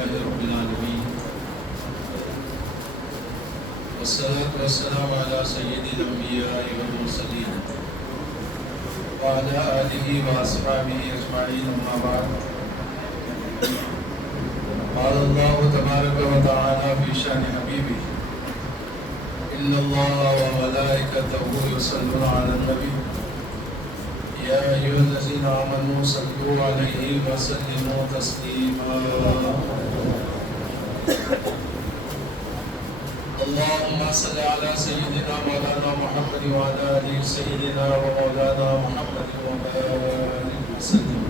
لله رب العالمين والصلاة والسلام على سيد الأنبياء والمرسلين وعلى آله وأصحابه أجمعين أما بعد قال الله تبارك وتعالى في شأن حبيبه إن الله وملائكته يصلون على النبي يا أيها الذين آمنوا صلوا عليه وسلموا تسليما اللهم صل على سيدنا مولانا محمد وعلى آل سيدنا ومولانا محمد وبارك وسلم.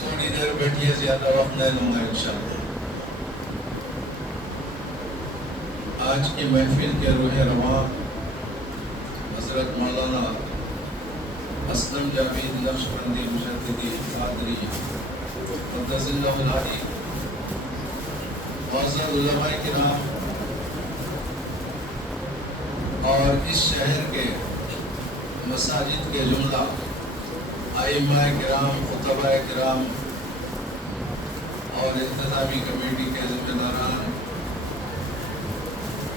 تھوڑی دیر بیٹھیے، زیادہ وقت نہیں لوں گا انشاءاللہ. آج کی محفل کے روح رواں حضرت مولانا اسلم جاوید نقشبندی مجددی قادری قدس اللہ العالی، معزز علماء کرام اور اس شہر کے مساجد کے جملہ ائمہ کرام، خطبہ کرام اور انتظامی کمیٹی کے ذمہ داران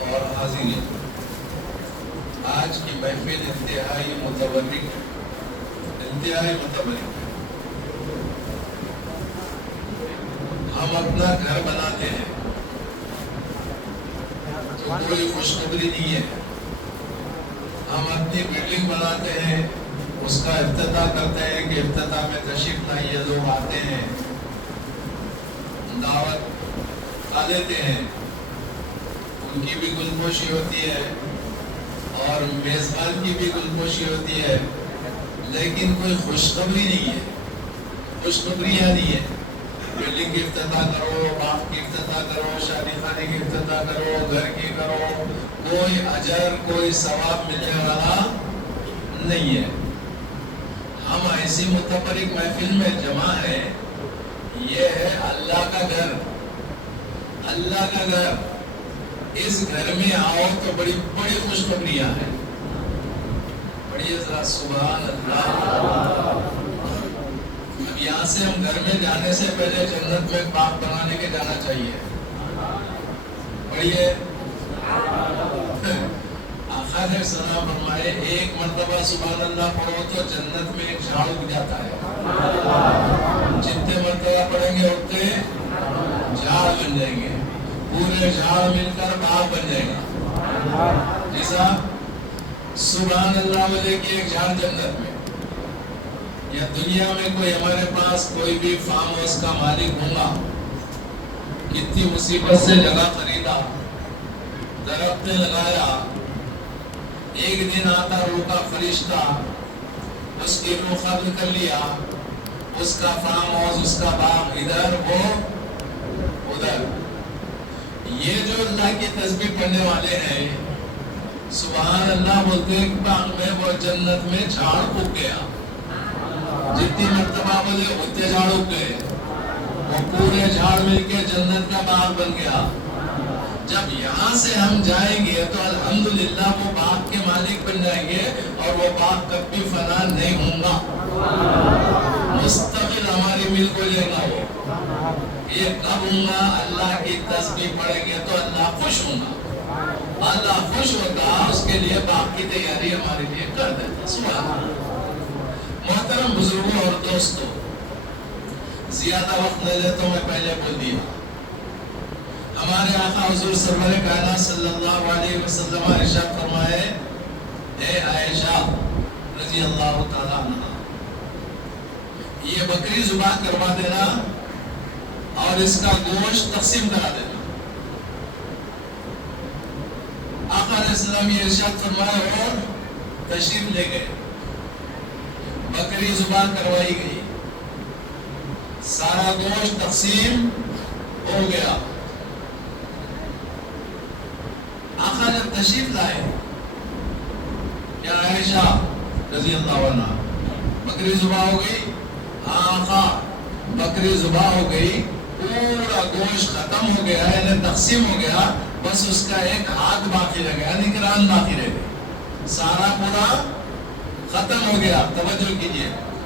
اور حاضرین، آج کی محفل انتہائی متبرک ہے. ہم اپنا گھر بناتے ہیں تو کوئی خوشخبری نہیں ہے. ہم اپنی بلڈنگ بناتے ہیں، اس کا افتتاح کرتے ہیں کہ افتتاح میں تشریف لائیے، لوگ آتے ہیں، دعوت کھا لیتے ہیں، ان کی بھی گلپوشی ہوتی ہے اور میزبان کی بھی گلپوشی ہوتی ہے، لیکن کوئی خوشخبری نہیں ہے، خوشخبریاں نہیں ہے. بلڈنگ کی افتتاح کرو، باغ کی افتتاح کرو، شادی خانے کی افتتاح کرو، گھر کی کرو، کوئی اجر کوئی ثواب ملنے والا نہیں ہے. ہم ایسی متبرک محفل میں جمع ہیں، یہ ہے اللہ کا گھر. اللہ کا گھر، اس گھر میں آؤ تو بڑی بڑی خوشخبریاں ہیں. بڑی ذرا سبحان اللہ. اب یہاں سے ہم گھر میں جانے سے پہلے جنت میں باغ بنانے کے جانا چاہیے. پڑھیے. آقا نے سلام فرمائے، ایک مرتبہ سبحان اللہ پڑھو تو جنت میں ایک جھاڑ اگ جاتا ہے. جتنے مرتبہ پڑھیں گے اتنے جھاڑ بن جائیں گے، پورے جھاڑ مل کر باغ بن جائے گا. جیسا سبحان اللہ والے کی ایک جھاڑ جنت میں. یا دنیا میں کوئی ہمارے پاس کوئی بھی فارم ہاؤس کا مالک ہوگا، کتنی مصیبت سے جگہ خریدا، درخت لگایا، ایک دن آتا روح کا فرشتہ اس کی روح ختم کر لیا، اس کا فارم ہاؤس، اس کا باغ ادھر وہ ادھر. یہ جو اللہ کی تسبیح پڑھنے والے ہیں، سبحان اللہ بولتے ہیں، باغ میں وہ جنت میں جھاڑ اگ گیا. جتنی مرتبہ بولے اتنے جھاڑ اگ گئے، وہ پورے جھاڑ مل کے جنت کا باغ بن گیا. جب یہاں سے ہم جائیں گے تو الحمدللہ وہ باغ کے مالک بن جائیں گے، اور وہ باغ کبھی فنا نہیں ہوں گا، مستقل ہماری ملک کو لے گا. وہ یہ کب ہوں گا؟ اللہ کی تسبیح پڑھیں گے تو اللہ خوش ہوں گا. اللہ خوش ہوگا، اس کے لیے باغ کی تیاری ہمارے لیے کر دیتا. سبحان اللہ. محترم بزرگوں اور دوستوں، زیادہ وقت نہیں لیتا ہوں، میں پہلے بول دیا. ہمارے آقا حضور سرور کائنات صلی اللہ علیہ وسلم ارشاد فرمائے، اے عائشہ رضی اللہ تعالیٰ عنہ، یہ بکری ذبح کروا دینا اور اس کا گوشت تقسیم کرا دینا. آقا علیہ السلام یہ ارشاد فرمایا اور تشریف لے گئے. بکری ذبح کروائی گئی، سارا گوشت تقسیم ہو گیا. آقا جب تشریف لائے، یا عائشہ رضی اللہ عنہ، بکری ذبح ہو گئی. آقا بکری ذبح ہو گئی، پورا گوشت ختم ہو گیا، یعنی تقسیم ہو گیا، بس اس کا ایک ہاتھ باقی رہ گیا، یعنی کہ ران باقی رہ گئی. سارا پورا ختم ہو گیا. توجہ کیجئے،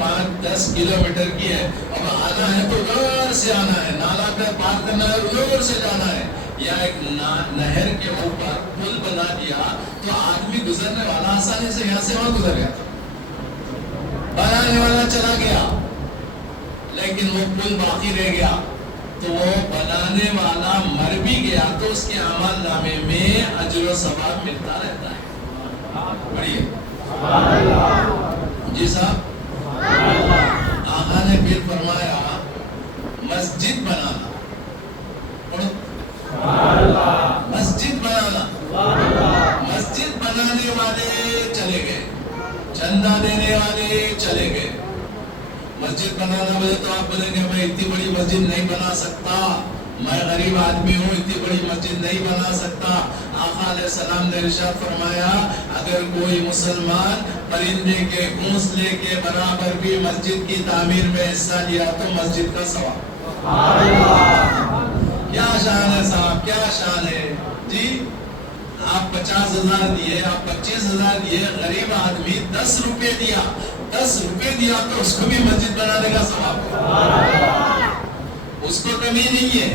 5, 10 کلومیٹر کی ہے، اب آنا ہے تو ادھر سے آنا ہے، نالا پہ پار کرنا ہے، ادھر سے جانا ہے، یا ایک نہر کے اوپر پل بنا دیا تو آدمی گزرنے والا آسانی سے یہاں سے وہاں گزر گیا، بنانے والا چلا گیا لیکن وہ پل باقی رہ گیا، تو وہ بنانے والا مر بھی گیا تو اس کے عمل نامے میں اجر و ثواب ملتا رہتا ہے۔ پڑھیے جی صاحب، آقا نے پھر فرمایا مسجد بنانا، مسجد بنانا، مسجد بنانے والے چلے گئے، چندہ دینے والے چلے گئے۔ مسجد بنانا بولے تو آپ بولیں گے میں اتنی بڑی مسجد نہیں بنا سکتا، میں غریب آدمی ہوں، اتنی بڑی مسجد نہیں بنا سکتا۔ آقا علیہ السلام نے ارشاد فرمایا اگر کوئی مسلمان پرندے کے گھونسلے کے برابر بھی مسجد کی تعمیر میں حصہ لیا تو مسجد کا ثواب۔ کیا شان ہے صاحب، کیا شان ہے جی۔ آپ 50,000 دیے، آپ 25,000 دیے، غریب آدمی 10 روپے دیا، 10 روپے دیا تو اس کو بھی مسجد بنانے کا ثواب، اس کو کمی نہیں ہے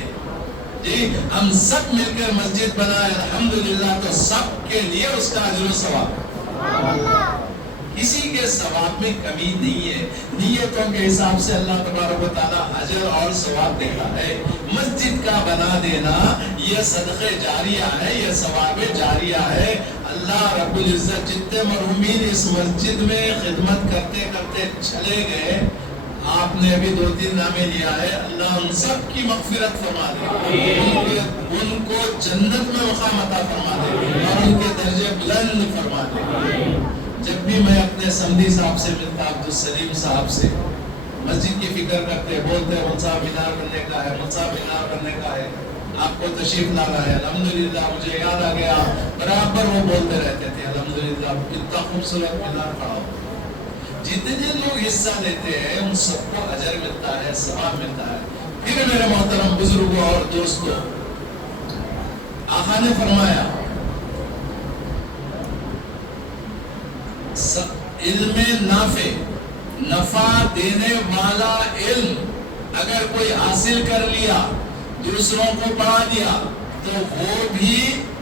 جی۔ ہم سب مل کر مسجد بنائے الحمدللہ تو سب کے لیے اس کا اجر و ثواب، کسی کے ثواب میں کمی نہیں ہے۔ نیتوں کے حساب سے اللہ تبارک و تعالیٰ اجر اور ثواب دیتا ہے۔ مسجد کا بنا دینا یہ صدقہ جاریہ ہے، یہ ثواب جاریہ ہے۔ اللہ رب العزت جتنے مرحومین اس مسجد میں خدمت کرتے کرتے چلے گئے، آپ نے ابھی 2-3 نامے لیا ہے، اللہ ان سب کی مغفرت فرما دے، ان کو جنت میں مقام عطا فرما دے اور ان کے درجے بلند فرما دے۔ جب بھی میں اپنے سمدھی صاحب سے ملتا، عبدالسلیم صاحب سے، مسجد کی فکر کرتے، بولتے منصاب مینار بننے کا ہے، منصاب مینار بننے کا ہے، آپ کو تشریف لا رہا ہے، الحمدللہ مجھے یاد آ گیا، برابر وہ بولتے رہتے تھے الحمدللہ اتنا خوبصورت مینار کھڑا ہو۔ جتنے لوگ حصہ لیتے ہیں ان سب کو اجر ملتا ہے، ثواب ملتا ہے۔ پھر میرے محترم بزرگوں اور دوستوں، آقا نے فرمایا علم نافع، نفع دینے والا علم اگر کوئی حاصل کر لیا، دوسروں کو پڑھا دیا تو وہ بھی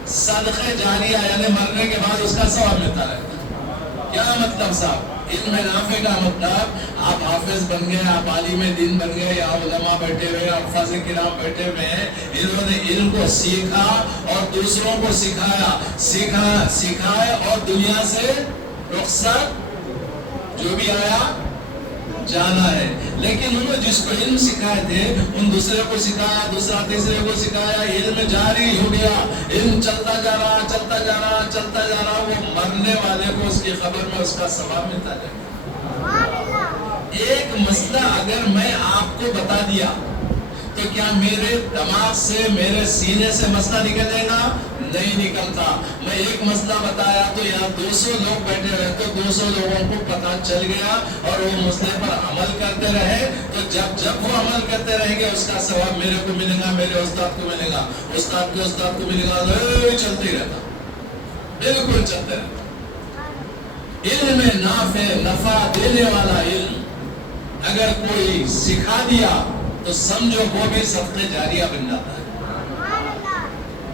صدقہ جاریہ، یعنی مرنے کے بعد اس کا ثواب ملتا رہتا۔ کیا مطلب صاحب؟ علم نافع کا مطلب آپ حافظ بن گئے، آپ عالم دین بن گئے، یا علماء بیٹھے ہوئے، حفاظ کرام بیٹھے ہوئے ہیں، انہوں نے علم کو سیکھا اور دوسروں کو سکھائے اور دنیا سے رخصت جو بھی آیا جانا ہے۔ لیکن انہوں نے جس کو علم سکھائے تھے ان دوسرے کو سکھایا، دوسرا تیسرے کو سکھایا، علم جاری ہو گیا، علم چلتا جا رہا، چلتا جا رہا، چلتا جا رہا، وہ مرنے والے کو اس کی خبر میں اس کا ثواب ملتا جائے۔ ایک مسئلہ اگر میں آپ کو بتا دیا تو کیا میرے دماغ سے، میرے سینے سے مسئلہ نکل جائے گا؟ نہیں نکلتا۔ میں ایک مسئلہ بتایا تو یہاں 200 لوگ بیٹھے رہے تو 200 لوگوں کو پتہ چل گیا اور وہ مسئلے پر عمل کرتے رہے، تو جب وہ عمل کرتے رہیں گے اس کا ثواب میرے کو ملے گا، میرے استاد کو ملے گا، استاد کے استاد کو ملے گا، چلتے رہتا، بالکل چلتے رہتا۔ علم نافع، نفع دینے والا علم اگر کوئی سکھا دیا تو سمجھو وہ بھی صدقہ جاریہ بن جاتا ہے۔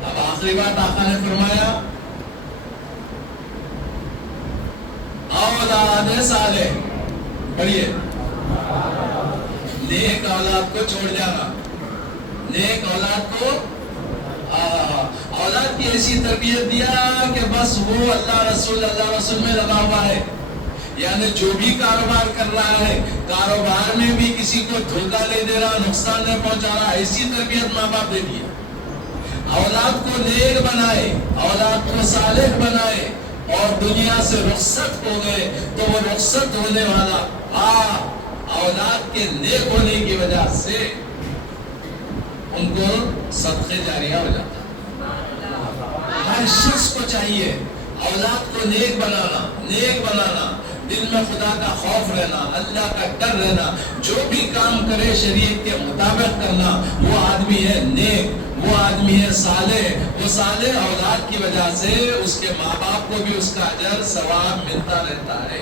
اب آخری بات آقا نے فرمایا اولاد صالح، پڑھیے، نیک اولاد کو چھوڑ جانا، نیک اولاد کو اولاد کی ایسی تربیت دیا کہ بس وہ اللہ رسول میں لگا ہوا ہے، یعنی جو بھی کاروبار کر رہا ہے کاروبار میں بھی کسی کو دھوکہ لے دے رہا، نقصان نہیں پہنچا رہا، ایسی تربیت ماں باپ دے دیا۔ اولاد کو نیک بنائے، اولاد کو صالح بنائے اور دنیا سے رخصت ہو گئے تو وہ رخصت ہونے والا اولاد کے نیک ہونے کی وجہ سے ان کو صدقہ جاریہ ہو جاتا۔ ہر شخص کو چاہیے اولاد کو نیک بنانا، نیک بنانا، دل میں خدا کا خوف رہنا، اللہ کا ڈر رہنا، جو بھی کام کرے شریعت کے مطابق کرنا، وہ آدمی ہے نیک، وہ آدمی ہے صالح۔ وہ صالح اولاد کی وجہ سے اس کے ماں باپ کو بھی اس کا اجر ثواب ملتا رہتا ہے۔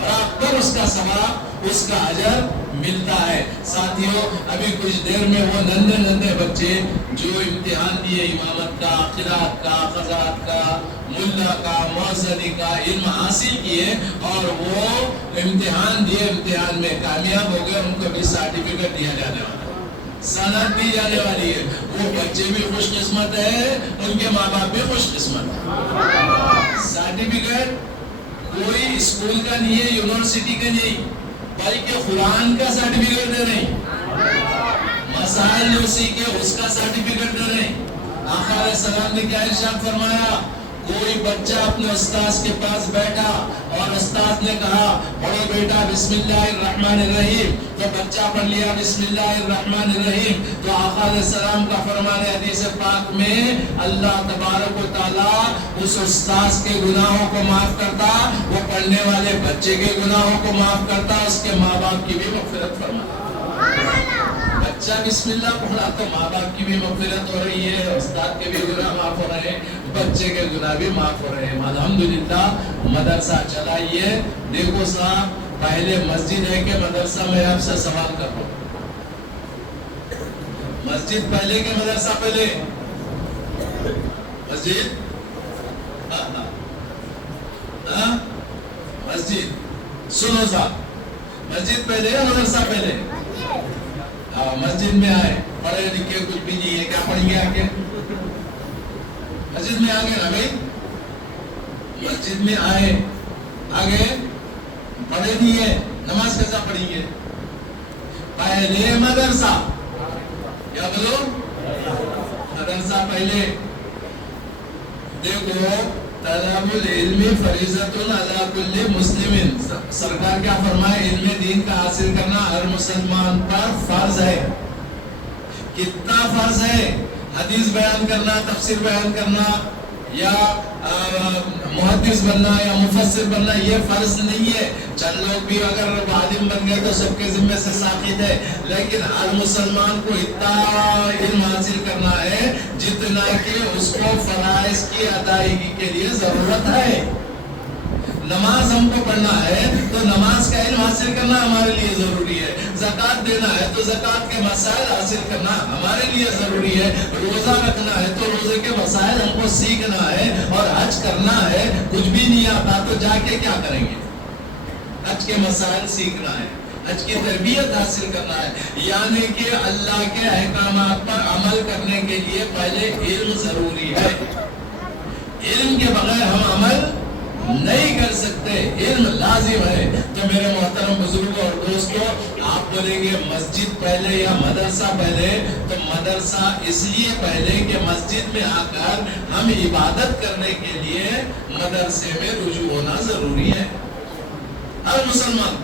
برابر اس کا ثواب، اس کا اجر ملتا ہے۔ ساتھیوں، ابھی کچھ دیر میں وہ نندے نندے بچے جو امتحان دیے امامت کا، قرات کا، قضات کا، ملا کا، موذنی کا، علم حاصل کیے اور وہ امتحان دیے، امتحان میں کامیاب ہو گئے، ان کو بھی سرٹیفکیٹ دیا جانے والا ہے، سند دی جانے والی ہے۔ وہ بچے بھی خوش قسمت ہے، ان کے ماں باپ بھی خوش قسمت ہے۔ سرٹیفکیٹ کوئی اسکول کا نہیں ہے، یونیورسٹی کا نہیں، بلکہ قرآن کا سرٹیفکیٹ دے رہے ہیں، مسائل جو سیکھے اس کا سرٹیفکیٹ دے رہے ہیں۔ آقا علیہ السلام نے کیا ارشاد فرمایا؟ کوئی بچہ اپنے استاذ کے پاس بیٹھا اور استاذ نے کہا پڑھو بیٹا بسم اللہ الرحمن الرحیم، تو بچہ پڑھ لیا بسم اللہ الرحمن الرحیم، تو آقا علیہ السلام کا فرمان ہے حدیث پاک میں، اللہ تبارک و تعالی اس استاذ کے گناہوں کو معاف کرتا، وہ پڑھنے والے بچے کے گناہوں کو معاف کرتا، اس کے ماں باپ کی بھی مغفرت فرماتا۔ بچہ بسم اللہ پڑھا تو ماں باپ کی بھی مغفرت ہو رہی ہے، استاد کے بھی گناہ معاف ہو رہے ہیں، بچے کے گناہ بھی معاف ہو رہے ہیں۔ الحمدللہ مدرسہ چلائیے۔ دیکھو صاحب، پہلے مسجد ہے کہ مدرسہ؟ میں آپ سے سوال کر رہا ہوں، مسجد پہلے کہ مدرسہ پہلے؟ مسجد، مسجد، سنو صاحب، مسجد پہلے یا مدرسہ پہلے؟ مسجد میں آئے، پڑھے لکھے کچھ بھی نہیں ہے، کیا پڑھیں گے آگے؟ مسجد میں آگے نا بھائی، مسجد میں آئے، آگے پڑھے نہیں ہے، نماز کیسا پڑھیں گے؟ پہلے مدرسہ، کیا بولو؟ مدرسہ پہلے۔ دیکھو، طلب العلم فریضۃ علی کل مسلم، سرکار کیا فرمائے؟ علم دین کا حاصل کرنا ہر مسلمان پر فرض ہے۔ کتنا فرض ہے؟ حدیث بیان کرنا، تفسیر بیان کرنا، یا محدث بننا یا مفسر بننا، یہ فرض نہیں ہے۔ چند لوگ بھی اگر عالم بن گئے تو سب کے ذمہ سے ساقط ہے، لیکن ہر مسلمان کو اتنا علم حاصل کرنا ہے جتنا کہ اس کو فرائض کی ادائیگی کے لیے ضرورت ہے۔ نماز ہم کو پڑھنا ہے تو نماز کا علم حاصل کرنا ہمارے لیے ضروری ہے، زکوٰۃ دینا ہے تو زکوٰۃ کے مسائل حاصل کرنا ہمارے لیے ضروری ہے، روزہ رکھنا ہے تو روزے کے مسائل ہم کو سیکھنا ہے، اور حج کرنا ہے، کچھ بھی نہیں آتا تو جا کے کیا کریں گے؟ حج کے مسائل سیکھنا ہے، حج کی تربیت حاصل کرنا ہے، یعنی کہ اللہ کے احکامات پر عمل کرنے کے لیے پہلے علم ضروری ہے۔ علم کے بغیر ہم عمل نہیں کر سکتے، علم لازم ہے۔ تو میرے محترم بزرگوں اور دوستوں، آپ بولیں گے مسجد پہلے یا مدرسہ پہلے؟ تو مدرسہ اس لیے پہلے کہ مسجد میں آ کر ہم عبادت کرنے کے لیے مدرسے میں رجوع ہونا ضروری ہے۔ ہر مسلمان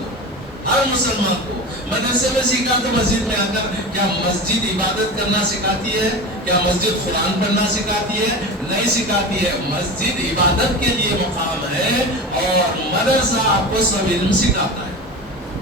کو مدرسے میں سیکھا تو مسجد میں آ کر کیا مسجد عبادت کرنا سکھاتی ہے؟ کیا مسجد قرآن پڑھنا سکھاتی ہے؟ نہیں سکھاتی ہے۔ مسجد عبادت کے لیے مقام ہے اور مدرسہ آپ کو سب علم سکھاتا ہے۔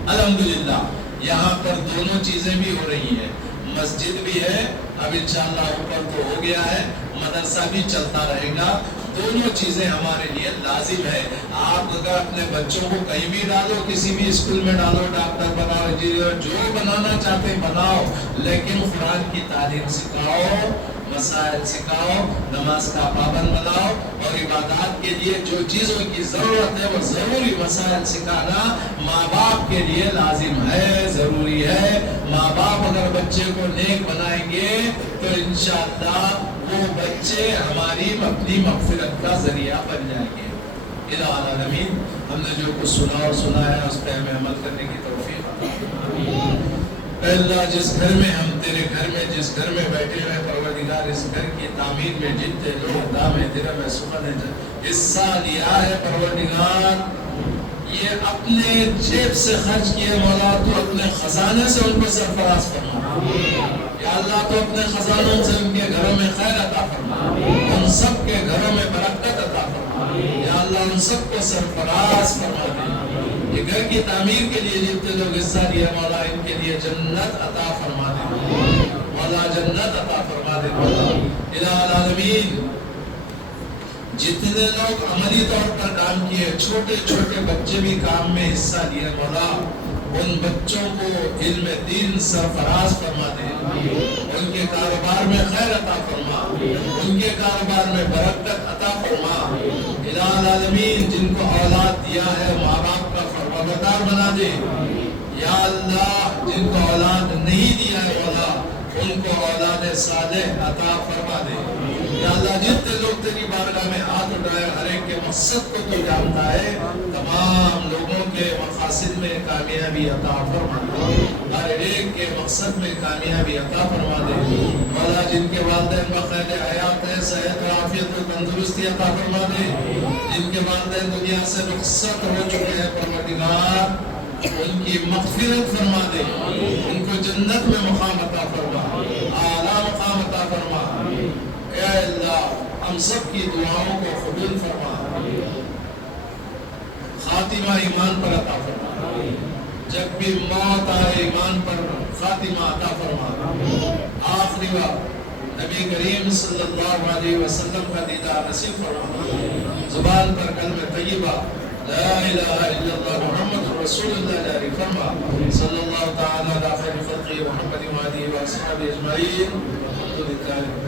الحمدللہ یہاں پر دونوں چیزیں بھی ہو رہی ہیں، مسجد بھی ہے، اب انشاءاللہ اوپر تو ہو گیا ہے، مدرسہ بھی چلتا رہے گا۔ دونوں چیزیں ہمارے لیے لازم ہے۔ آپ اگر اپنے بچوں کو کہیں بھی ڈالو، کسی بھی اسکول میں ڈالو، ڈاکٹر بناؤ، انجینئر، جو بنانا چاہتے بناؤ، لیکن قرآن کی تعلیم سکھاؤ، مسائل سکھاؤ، نماز کا پابند بناؤ، اور عبادات کے لیے جو چیزوں کی ضرورت ہے وہ ضروری مسائل سکھانا ماں باپ کے لیے لازم ہے، ضروری ہے۔ ماں باپ اگر بچے کو نیک بنائیں گے تو انشاءاللہ وہ بچے ہماری اپنی مغفرت کا ذریعہ بن جائیں گے۔ الہ العالمین، ہم نے جو کچھ سنا اور سنایا اس پہ ہمیں عمل کرنے کی توفیق عطا فرمائے۔ اے اللہ، جس گھر میں ہم تیرے گھر میں جس گھر میں بیٹھے ہوئے پروردگار، اس گھر کی تعمیر میں جتنے لوگ دام درم سخن حصہ لیا ہے پروردگار، یہ اپنے جیب سے خرچ کیے مولا، تو اپنے خزانے سے ان کو سرفراز فرما۔ یا اللہ، تو اپنے خزانوں سے ان کے گھروں میں خیر عطا فرما، ان سب کے گھروں میں برکت عطا فرما۔ یا اللہ، ان سب کو سرفراز فرما دے۔ یہ گھر کی تعمیر کے لیے جتنے لوگ حصہ لیا مولا، ان کے لیے جنت عطا فرما دے مولا، جنت عطا فرما دے مولا۔ الہ العالمین، جتنے لوگ عملی طور پر کام کیے، چھوٹے چھوٹے بچے بھی کام میں حصہ لیے، مولا ان بچوں کو علم دین سرفراز فرما دے، ان کے کاروبار میں خیر عطا فرما، ان کے کاروبار میں برکت عطا فرما۔ الہ العالمین جن کو اولاد دیا ہے ماں باپ کا فرمانبردار بنا دے۔ یا اللہ جن کو اولاد نہیں دیا ہے مولا ان کو اولاد صالح عطا فرما دے۔ یا اللہ جتنے لوگ تیری بارگاہ میں ہاتھ اٹھائے ہر ایک کے مقصد کو تو جانتا ہے، تمام لوگوں کے مقاصد میں کامیابی عطا فرما دے، ہر ایک کے مقصد میں کامیابی عطا فرما دے۔ مولا جن کے والدین بقید حیات ہے صحت و عافیت و تندرستی عطا فرما دے، جن کے والدین دنیا سے رخصت ہو چکے ہیں پروردگار ان کی مغفرت فرما دے، ان کو جنت میں مقام عطا فرما، اعلیٰ مقام عطا فرما۔ اے اللہ ہم سب کی دعاؤں کو قبول فرما، خاتمہ ایمان پر عطا فرما، جب بھی موت آئے ایمان پر خاتمہ عطا فرما۔ آخری بات نبی کریم صلی اللہ علیہ وسلم کا دیدار نصیب فرما، زبان پر کلمہ طیبہ لا الہ الا اللہ محمد رسول اللہ جاری فرما۔ صلی اللہ تعالی علی خیر خلقہ محمد و آلہ و اصحابہ اجمعین۔ الحمدللہ۔